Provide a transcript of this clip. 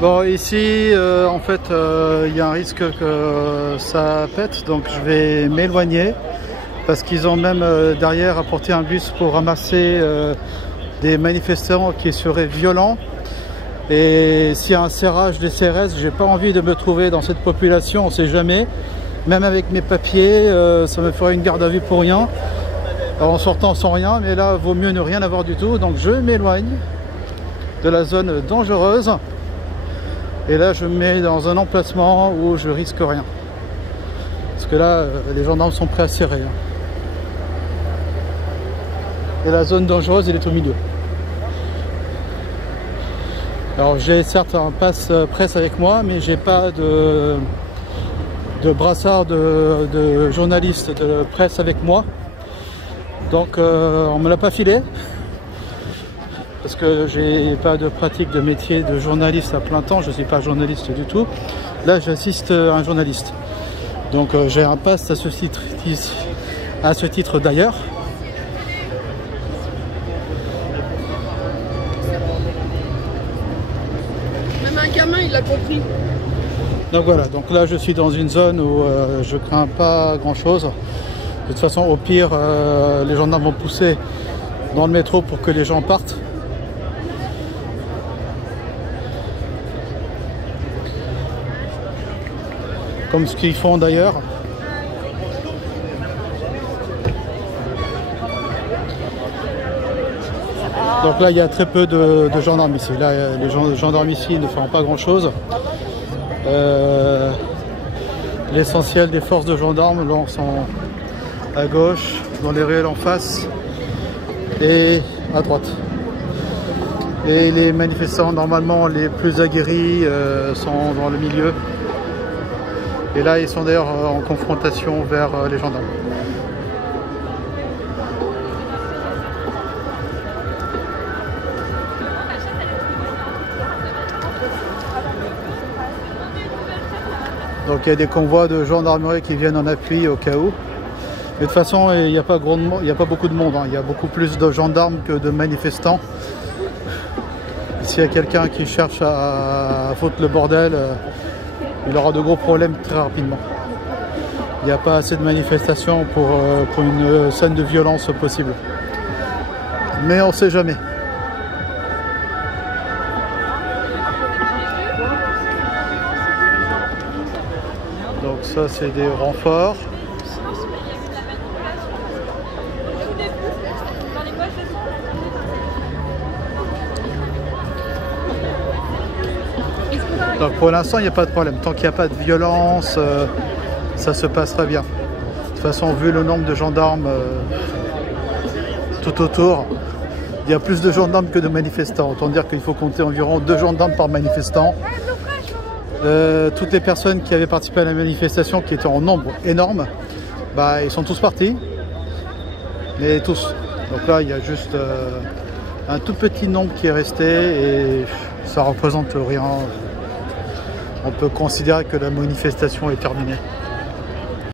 Bon, ici, en fait, il y a un risque que ça pète, donc je vais m'éloigner parce qu'ils ont même derrière apporté un bus pour ramasser des manifestants qui seraient violents. Et s'il y a un serrage des CRS, j'ai pas envie de me trouver dans cette population, on sait jamais. Même avec mes papiers, ça me ferait une garde à vue pour rien. Alors, en sortant sans rien, mais là, vaut mieux ne rien avoir du tout. Donc je m'éloigne de la zone dangereuse. Et là, je me mets dans un emplacement où je risque rien. Parce que là, les gendarmes sont prêts à serrer. Et la zone dangereuse, elle est au milieu. Alors, j'ai certes un passe presse avec moi, mais j'ai pas de brassard de journaliste de presse avec moi. Donc, on me l'a pas filé. Parce que j'ai pas de pratique de métier de journaliste à plein temps, je suis pas journaliste du tout. Là, j'assiste à un journaliste. Donc j'ai un pass à ce titre d'ailleurs. Même un gamin, il l'a compris. Donc voilà, donc là je suis dans une zone où je crains pas grand chose. De toute façon, au pire, les gendarmes vont pousser dans le métro pour que les gens partent. Comme ce qu'ils font d'ailleurs. Donc là, il y a très peu de gendarmes ici. Là, les gendarmes ici ne font pas grand-chose. L'essentiel des forces de gendarmes là, sont à gauche, dans les ruelles en face et à droite. Et les manifestants, normalement les plus aguerris, sont dans le milieu. Et là, ils sont d'ailleurs en confrontation vers les gendarmes. Donc il y a des convois de gendarmerie qui viennent en appui au cas où. Mais de toute façon, il n'y a pas beaucoup de monde. Il y a beaucoup plus de gendarmes que de manifestants. S'il y a quelqu'un qui cherche à foutre le bordel, il aura de gros problèmes très rapidement. Il n'y a pas assez de manifestations pour une scène de violence possible. Mais on ne sait jamais. Donc ça, c'est des renforts. Donc pour l'instant, il n'y a pas de problème. Tant qu'il n'y a pas de violence, ça se passera bien. De toute façon, vu le nombre de gendarmes tout autour, il y a plus de gendarmes que de manifestants. Autant dire qu'il faut compter environ 2 gendarmes par manifestant. Toutes les personnes qui avaient participé à la manifestation, qui étaient en nombre énorme, bah, ils sont tous partis. Mais tous. Donc là, il y a juste un tout petit nombre qui est resté et ça représente rien. On peut considérer que la manifestation est terminée.